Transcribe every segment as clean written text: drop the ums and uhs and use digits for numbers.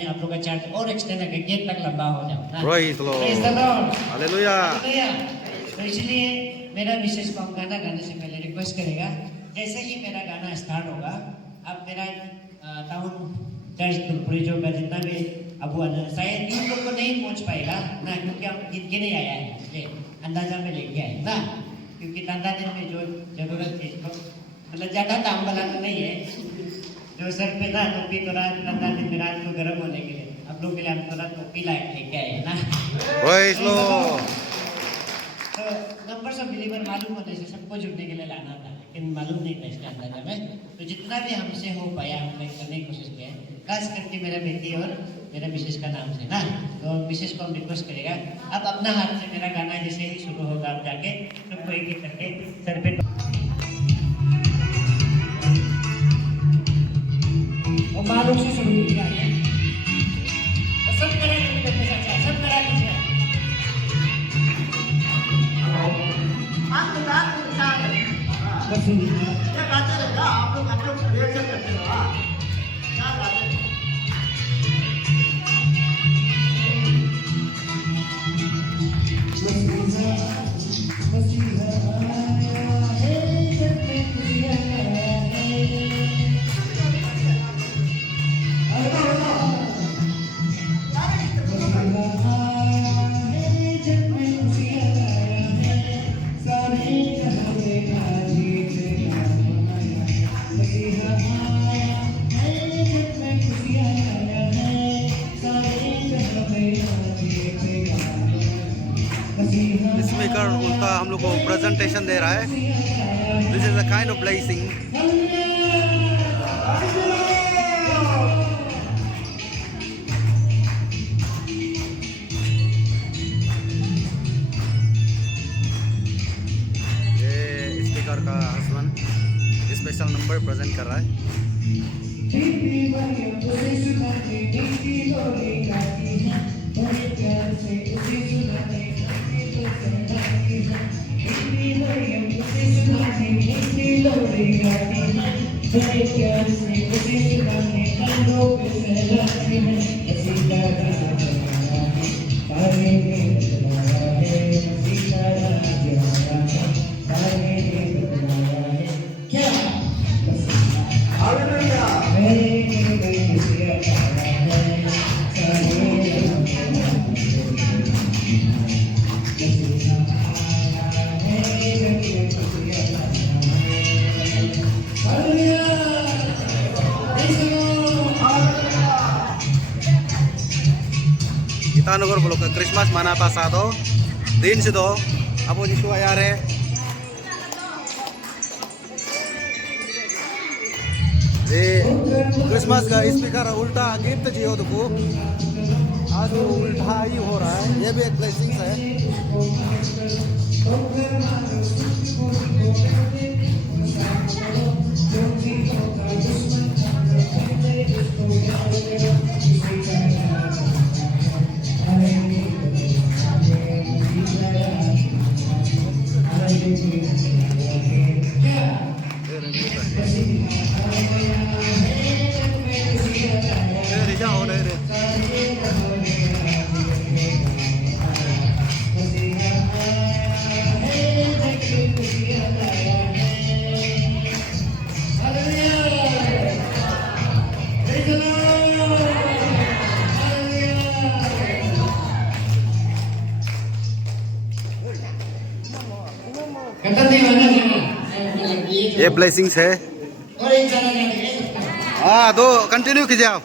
में आप लोग का चर्च और एक्सटेंड करके गेट तक लंबा हो जाए। Praise the Lord. Hallelujah. तो इसलिए मेरा विशेष को हम गाना गाने से पहले रिक्वेस्ट करेगा, जैसे ही मेरा गाना स्टार्ट होगा, अब मेरा टाउन चर्च तुलपुरी जो का जितना भी अबू शायद इन लोग को नहीं पहुंच पाएगा ना, क्योंकि हम गीत के नहीं आया है, इसलिए अंदाजा में लेके आए ना, क्योंकि तंदा दिन में जो जरूरत थी मतलब ज़्यादा दाम वाला तो नहीं है, जो सर पे ना टोपी थोड़ा तंदा दिन में रात को गर्म होने के लिए आप लोग के लिए हम थोड़ा टोपी लेके आए ना। Praise the Lord. तो नंबर ऑफ बिलीवर मालूम होने से सबको जुड़ने के लिए लाना था, लेकिन मालूम नहीं था इसके अंदाजा में, तो जितना भी हमसे हो पाया हमने करने की कोशिश किया है, खास करके मेरा बेटी और मेरा विशेष का नाम से ना, तो विशेष को हम रिक्वेस्ट करेगा अब अपना हाथ से मेरा गाना जैसे ही शुरू होगा आप जाके सबको एक एक करके सर पे और मालूम से शुरू किया है और सब करा कीजिए, सब करा कीजिए। क्या गाते रहेगा आप लोग रिहर्सल करते हो? क्या गाते हैं? स्पीकर उल्टा हम लोग को प्रेजेंटेशन दे रहा है. This is a kind of blessing. ये स्पीकर का हस्बैंड स्पेशल नंबर प्रेजेंट कर रहा है. Itanugor bulok Christmas mana pasado din sido apo di suwa yare ये क्रिसमस का स्पीकर उल्टा गिफ्ट जियो देखो आज वो उल्टा ही हो रहा है. ये भी एक ब्लेसिंग है. ये ब्लेसिंग्स है. और एक गाना गाने हाँ दो कंटिन्यू कीजिए आप.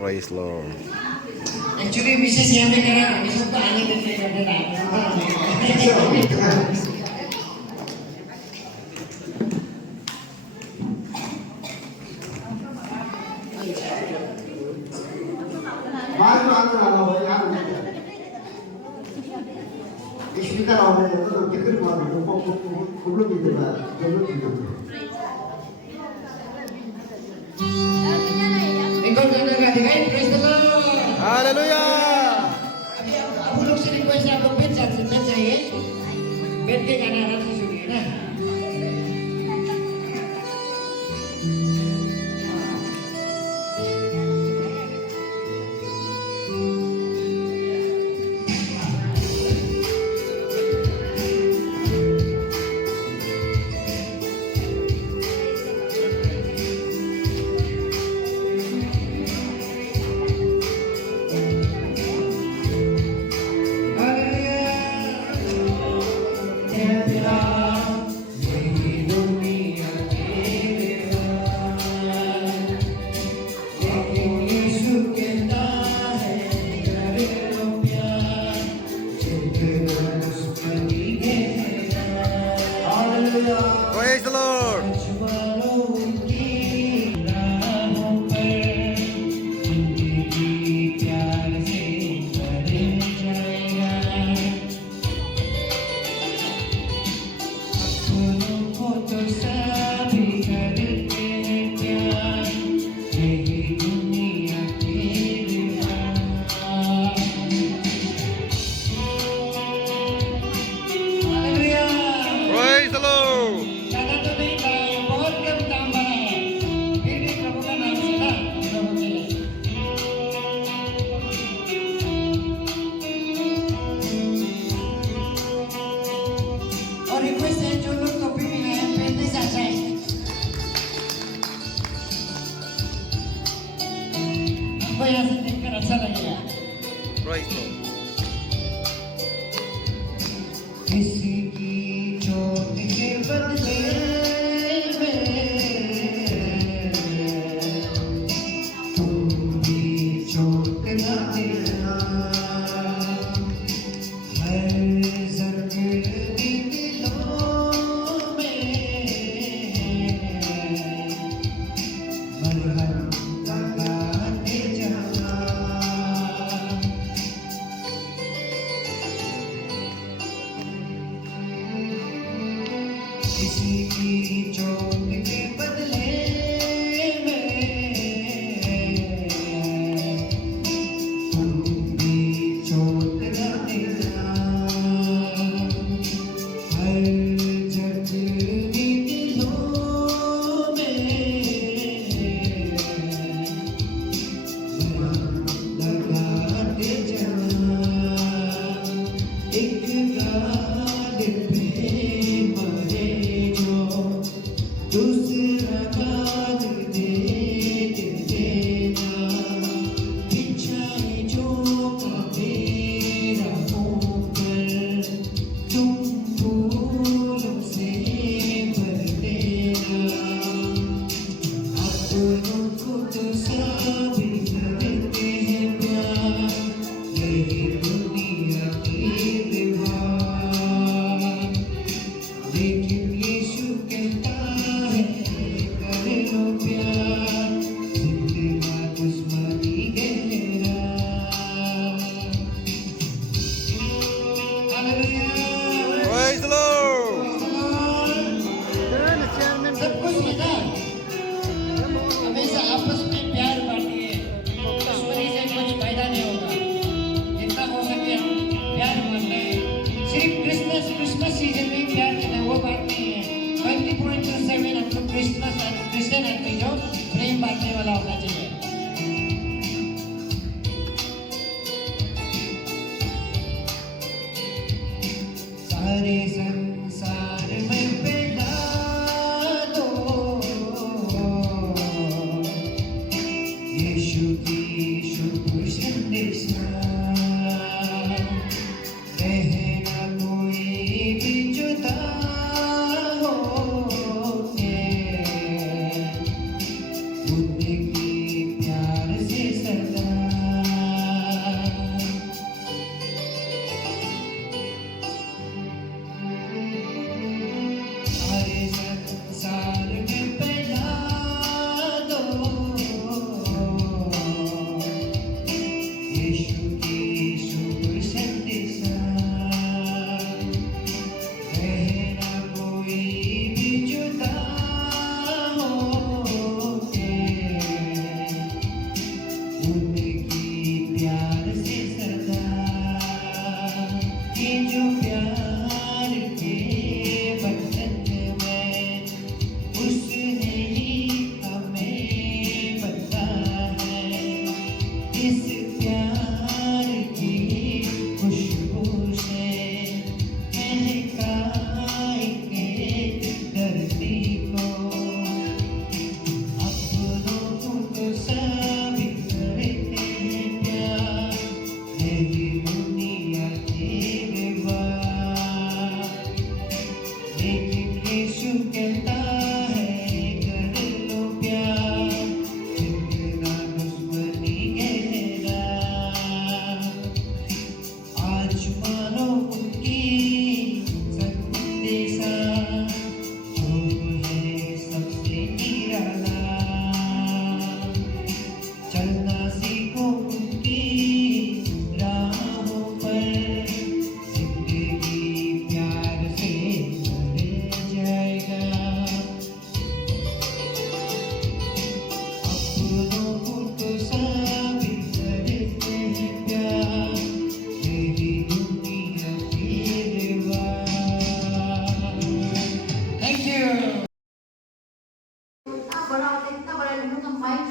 Praise Lord. एक्चुअली विशेष यहाँ पे करा विशेष तो आने देते स्पीकर और तो कितने बार को लोग भी देगा जरूर देगा. एक और गाना गा देगा. Praise the Lord. हालेलुया. अभी आप लोग से रिक्वेस्ट है, आप लोग बैठ चाहिए, बैठ के गाना आराम से Praise the Lord. Praise the Lord. ज्यादा तो नहीं पाए, बहुत कम काम बना है, फिर भी प्रभु का नाम सुना हम लोगों के लिए। और रिक्वेस्ट है जो लोग टोपी पहने हैं पहनने से अच्छा है। हमको यहाँ से देखकर अच्छा लगेगा। Praise the Lord. किसी की चोट के बदले में तुम भी चोट न देना। हर जख्मी दिलों में मरहम लगाते जाना। किसी की चोट के बदले में तुम भी चोट न देना। हर जख्मी दिलों में लगाते जाना। एक गाल पे मरे जो दूसरा गाल दे देना। बिछाए जो मेरा मुँह पर तुम फूलों से भर देना। अपनों को तो सभी करते हैं प्यार, यही दुनिया की दीवार। लेकिन यीशु कहता है कर लो प्यार, जिंदगा दुश्मनी गहरा। हालेलुया। Praise the Lord. सब कुछ मिला, हमेशा आपस में प्यार बांटिए, दुश्मनी से कुछ फायदा नहीं होगा। जितना हो सके हम प्यार बांटे। सिर्फ क्रिसमस सीजन में प्यार देना वो बात नहीं है। 20.27 हमको क्रिश्चियन आदमी जो प्रेम बांटने वाला होना चाहिए। सारे संसार में फैला दो यीशु की शुभ संदेशा। रहना कोई भी जुदा होके उनकी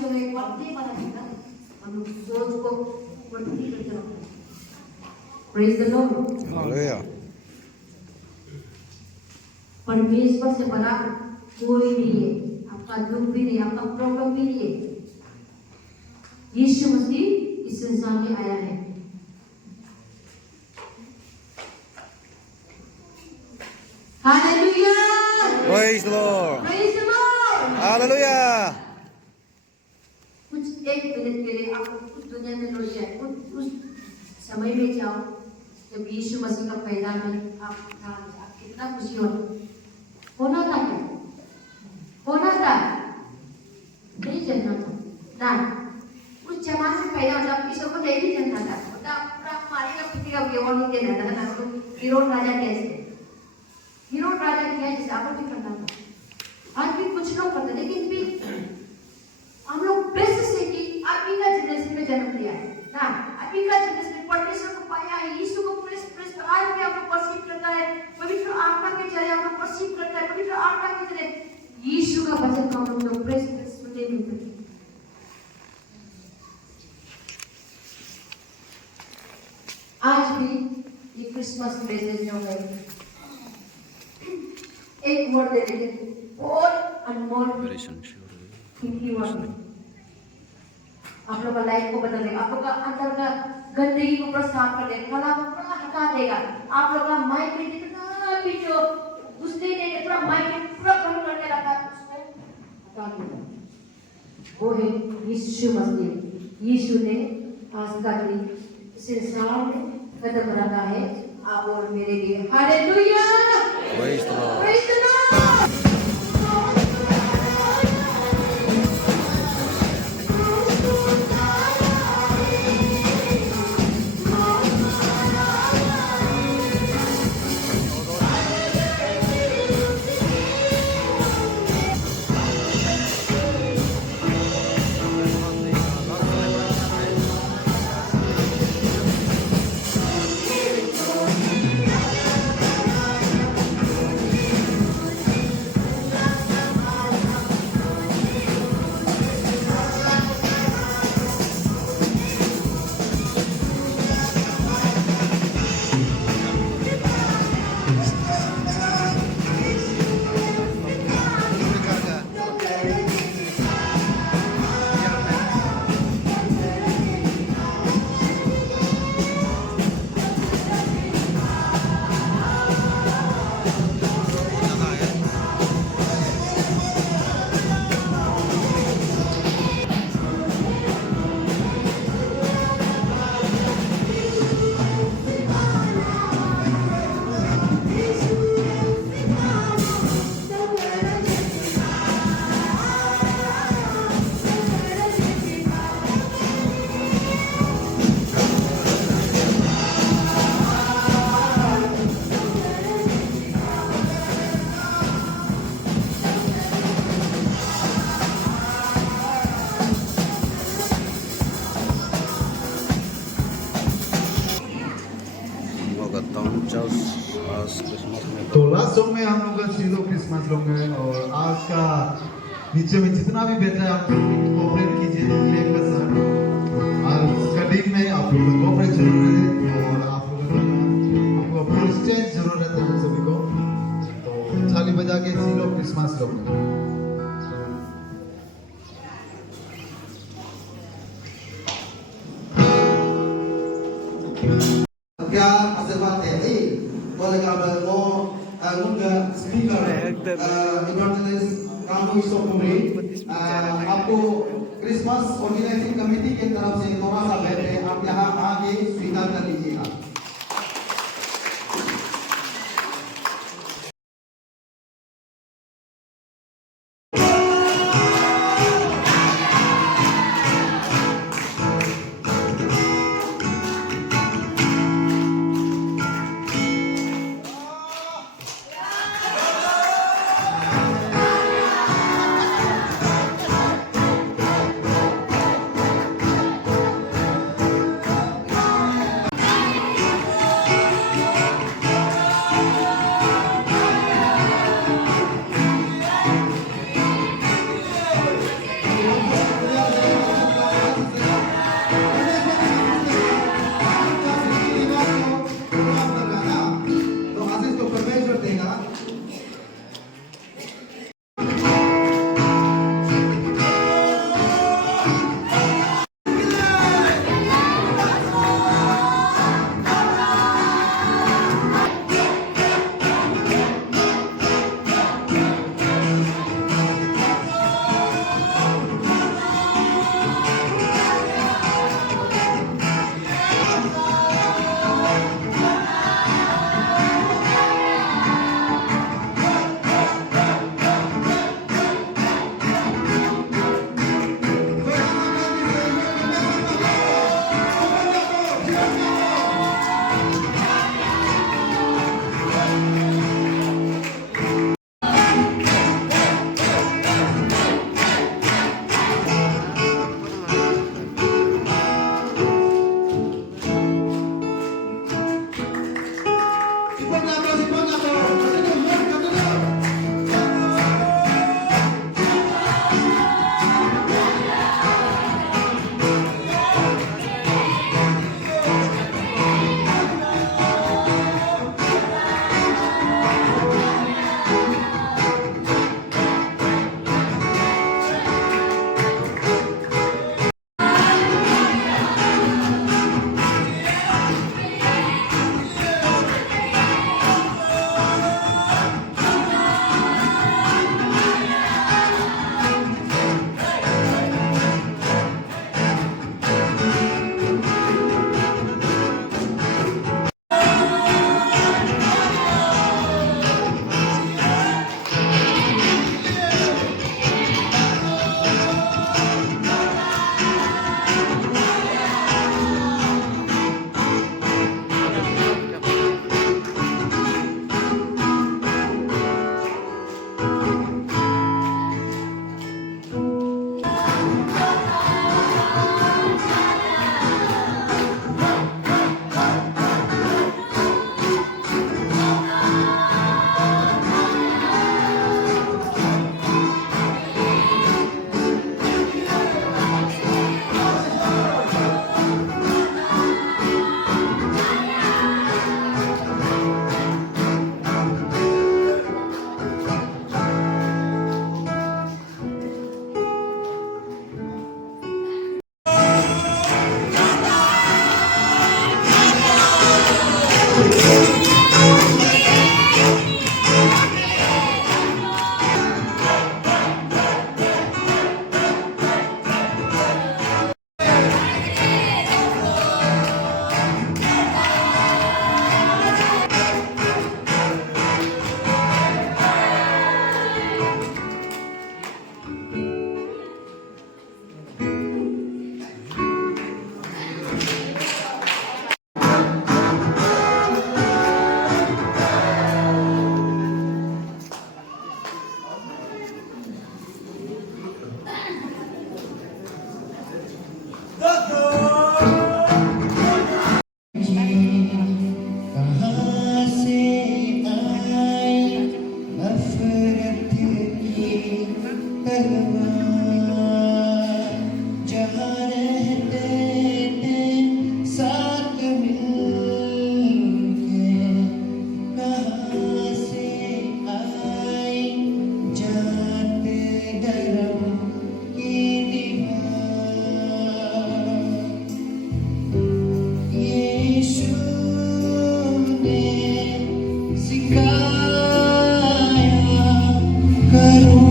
जो है बढ़ने वाला है ना, हम लोग सोच को बढ़ती करते रहो। Praise the Lord. Hallelujah. परमेश्वर से बड़ा कोई नहीं है, आपका दुख भी नहीं, आपका प्रॉब्लम भी नहीं है। यीशु मसीह इस संसार में आया है। Hallelujah! Praise the Lord. Praise the Lord! Hallelujah. कुछ एक मिनट के लिए आप उस दुनिया में लौट जाए, उस समय में जाओ जब यीशु मसीह का पैदा में आप था, आप कितना खुशी होना था क्या? होना था? नहीं जानना था ना। उस जमाने में पैदा होता अपनी सबको नहीं जानता था, होता पूरा मारेगा पीटेगा व्यवहार नहीं देना था ना। हिरोन राजा कैसे, हिरोन राजा किया जैसे आप भी करना था। आज भी कुछ लोग करते, लेकिन भी हम लोग बेस्ट से कि अभी का जनरेशन में जन्म लिया है ना, अभी का जनरेशन में परमेश्वर को पाया है, यीशु को प्रेस आज भी आपको परसीव करता है, पवित्र आत्मा के जरिए आपको परसीव करता है, पवित्र आत्मा के जरिए यीशु का वचन को हम लोग प्रेस सुनने मिलते हैं। आज भी ये क्रिसमस मैसेज जो है एक वर्ड दे रहे हैं, और अनमोल कीमती वर्ड आप लोग का लाइफ को बदल देगा, आप लोग का अंदर का गंदगी को पूरा साफ कर देगा, कला को पूरा हटा देगा। आप लोग का माइंड में जितना भी जो दूसरे ने पूरा माइंड में पूरा बंद करके रखा है उसको हटा देगा। वो है यीशु मसीह। यीशु ने आज का दिन संसार में कदम रखा है आप और मेरे लिए। Hallelujah! Praise the Lord. Praise the Lord! तो लास्ट सॉन्ग में हम लोग का सीलो क्रिसमस सॉन्ग है, और आज का नीचे में जितना भी बैठा है आप लोग कोऑपरेट कीजिए प्ले के साथ। आज इसका दिन में आप लोग को कोऑपरेट जरूर है, और आप लोगों का आपको फुल स्टेज जरूरत है हम सभी को। तो थाली बजा के सीलो क्रिसमस सॉन्ग। क्या आशीर्वाद है ये boleh kabar mo nungga speaker evangelist kamu Sokuri आपको क्रिसमस ऑर्गेनाइजिंग कमेटी की तरफ से थोड़ा सा भेंट है, आप यहाँ आके स्वीकार कर लीजिएगा। कहाँ से आई नफरत की तलवार, जहाँ रहते थे साथ मिलके, कहाँ से आई जाते धर्म की दीवार। यीशु ने सिखाया करो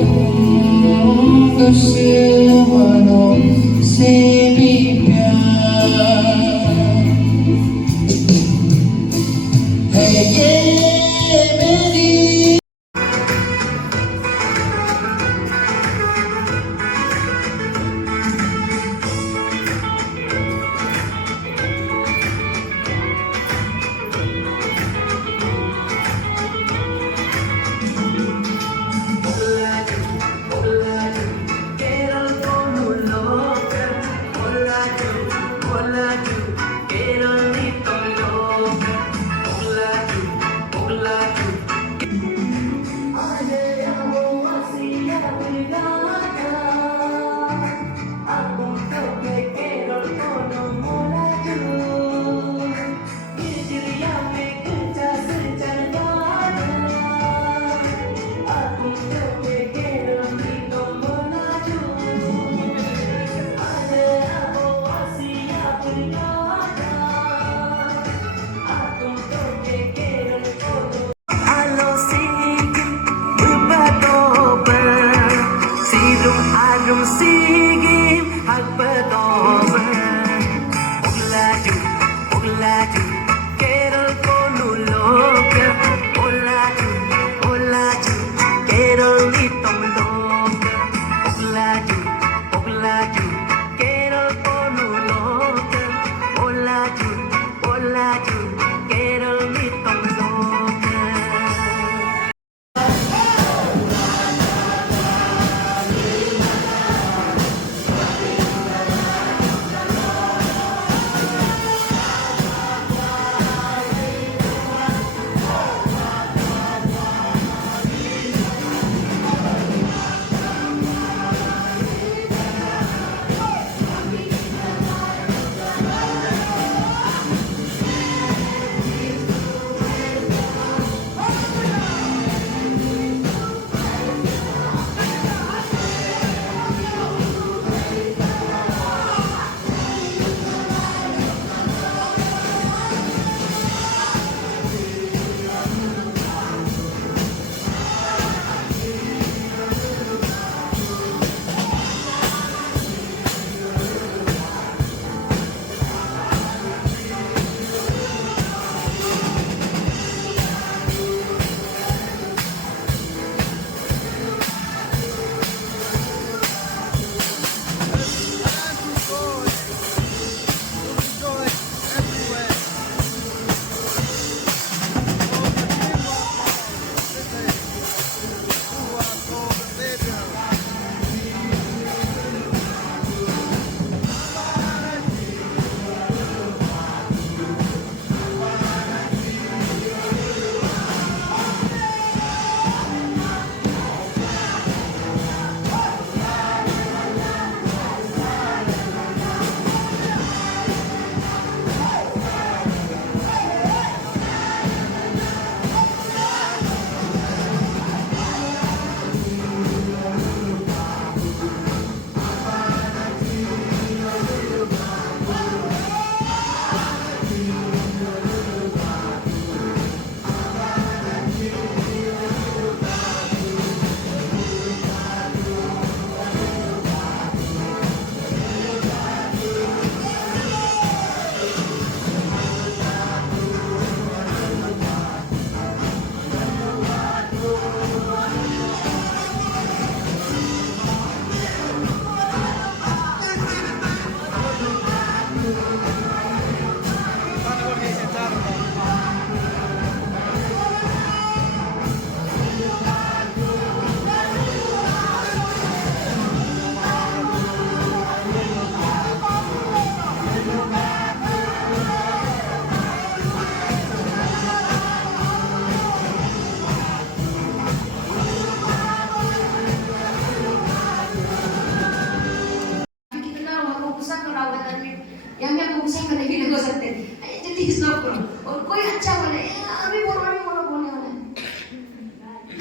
तुम दुश्मनों से भी प्यार। है ये मेरी Quiero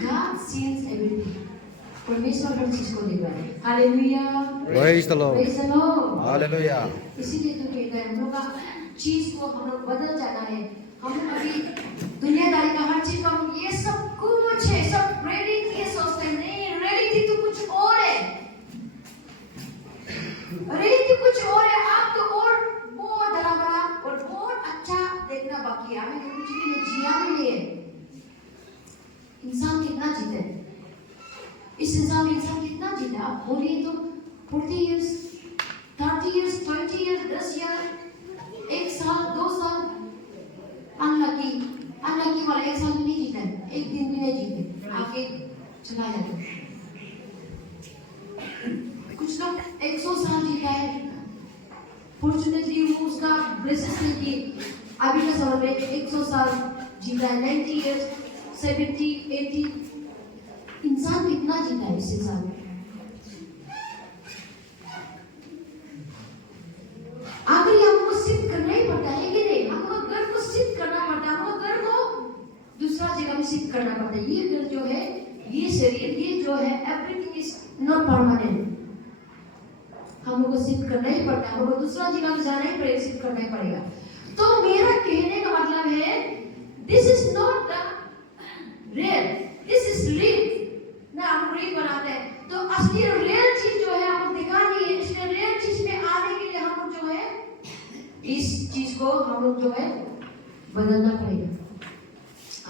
God sees everything. परमेश्वर हर चीज को देख रहा है। Hallelujah. Praise the Lord. Praise the Lord. Hallelujah. इसीलिए तो कहता है हम लोग का चीज को हम लोग बदल जाना है। हम लोग अभी दुनियादारी का हर चीज का ये सब कुछ है, सब reality ये सोचते हैं, नहीं reality तो कुछ और है। reality कुछ और है। आप तो और बहुत बड़ा बड़ा और बहुत अच्छा देखना बाकी है। हमें तो कुछ भी नहीं जिया भी नहीं है। इंसान कितना जीता है? इस इंसान कितना जीता? आप बोलिए तो 40 years, 30 years, 20 years, 10 years, 1 साल, 2 साल, अनलकी वाला 1 साल भी नहीं जीता है, 1 दिन भी नहीं जीते, आगे चला जाता है। कुछ लोग 100 साल जीता है, फॉर्चुनेटली वो उसका ब्लेसिंग है कि अभी का समय में 100 साल जीता है, 90 years, 70, 80, इंसान कितना जीता है इस इंसान में? आखिर हमको सिद्ध करना ही पड़ता है कि नहीं? हमको घर को सिद्ध करना पड़ता है, हमको घर को दूसरा जगह में सिद्ध करना पड़ता है। ये घर जो है, ये शरीर, ये जो है, एवरीथिंग इज नॉट परमानेंट। हम लोग को सिद्ध करना ही पड़ता है, हमको दूसरा जगह में जाना ही पड़ेगा, सिद्ध करना ही पड़ेगा। तो मेरा कहने का मतलब है, this is not the real, this is real. ना हम रियल बनाते हैं, तो असली रियल चीज जो है हमको दिखानी है। इसलिए रियल चीज में आने के लिए हम लोग जो है इस चीज को हम लोग जो है बदलना पड़ेगा।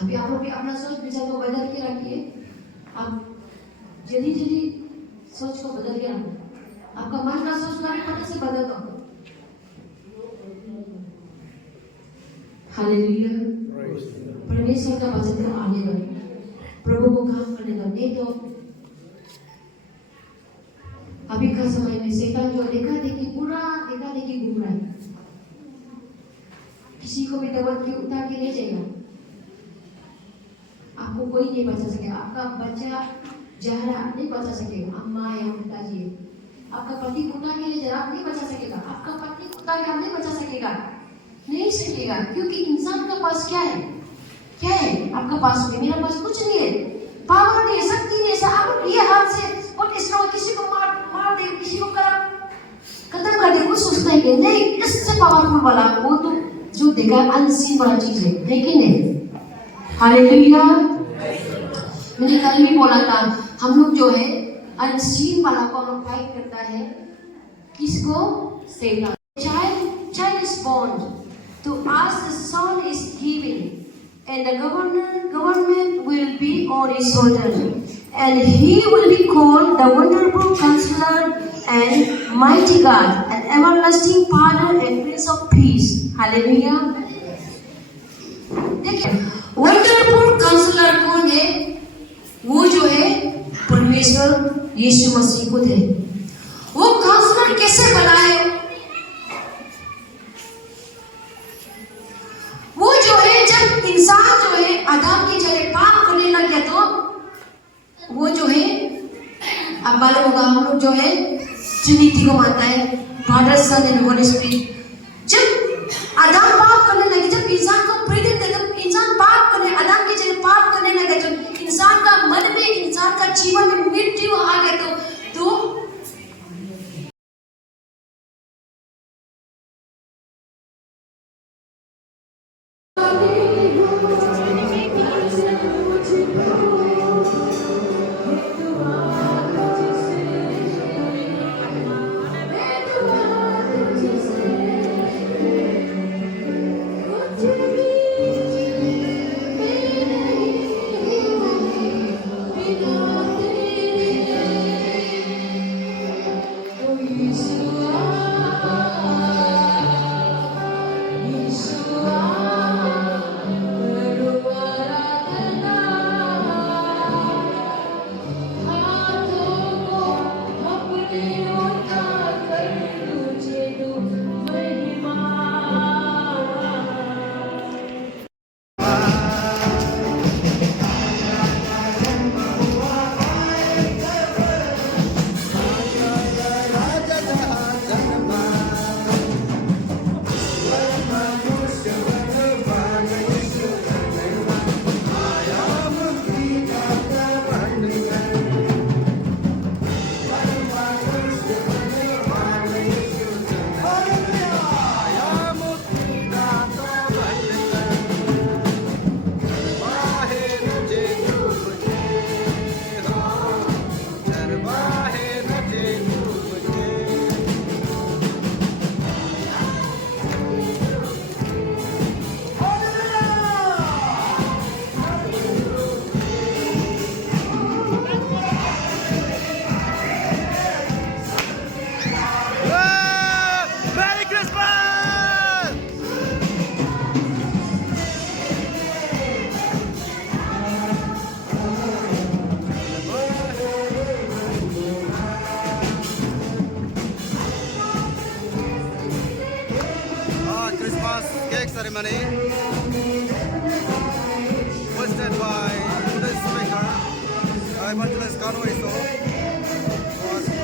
अभी आप लोग भी अपना सोच विचार को बदल के रखिए। आप जल्दी सोच को बदल के रखो। आपका मन का सोच नहीं पता से बदल दो। हालेलुया। परमेश्वर का वचन को आने दो, प्रभु को काम करने दो। नहीं तो अभी का समय में शैतान जो देखा देखी घूम रहा है, किसी को भी दबा के उठा के ले जाएगा। आपको कोई नहीं बचा सकेगा। आपका बच्चा जहरा नहीं बचा सकेगा, अम्मा या पिताजी। आपका पति उठा के ले जाएगा, आप नहीं बचा सकेगा। आपका पत्नी उठा के नहीं बचा सकेगा, नहीं सकेगा। क्योंकि इंसान का पास क्या है? क्या है आपका पास में? मेरा पास कुछ नहीं है, पावर नहीं, शक्ति नहीं। आप ये हाथ से और इस तरह किसी को मार दे, किसी को खत्म कर दे, कुछ सोचता है कि नहीं इससे पावरफुल वाला वो तो जो देखा अनसीन वाला चीज है कि नहीं? हालेलुया। मैंने कल भी बोला था, हम लोग जो है अनसीन वाला को हम फाइट करता है। किसको? शैतान। Child is born, to us the son is given, and the government will be on his shoulder, and he will be called the Wonderful Counselor and Mighty God, and Everlasting Father and Prince of Peace. Hallelujah. देखिए, wonderful counsellor कौन है? वो जो है परमेश्वर यीशु मसीह खुद है। वो काउंसलर कैसे बना है? वो जो है जब इंसान जो है आदम की जगह पाप करने लग गया, तो वो जो है, अब मालूम होगा हम लोग जो है ट्रिनिटी को मानता है, Father Son and Holy Spirit. जब आदम पाप करने लगे, जब इंसान को प्रेरित थे, जब इंसान पाप करने, आदम की जगह पाप करने लगे, जब इंसान का मन में, इंसान का जीवन में मृत्यु आ गए, तो ceremony hosted by the speaker Evangelist Kanu Iso was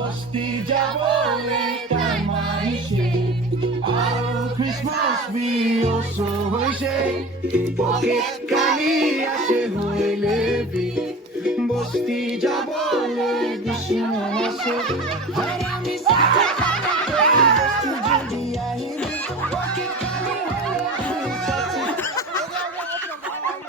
বস্তি যাবলে কামাইছে আৰু খ্ৰীষ্টমাছ বিয়সো হৈছে পকেট কানি আছে হইলে বি বস্তি যাবলে দুশ্মন আছে আৰু আমি সাথে বস্তু যদি আহিবি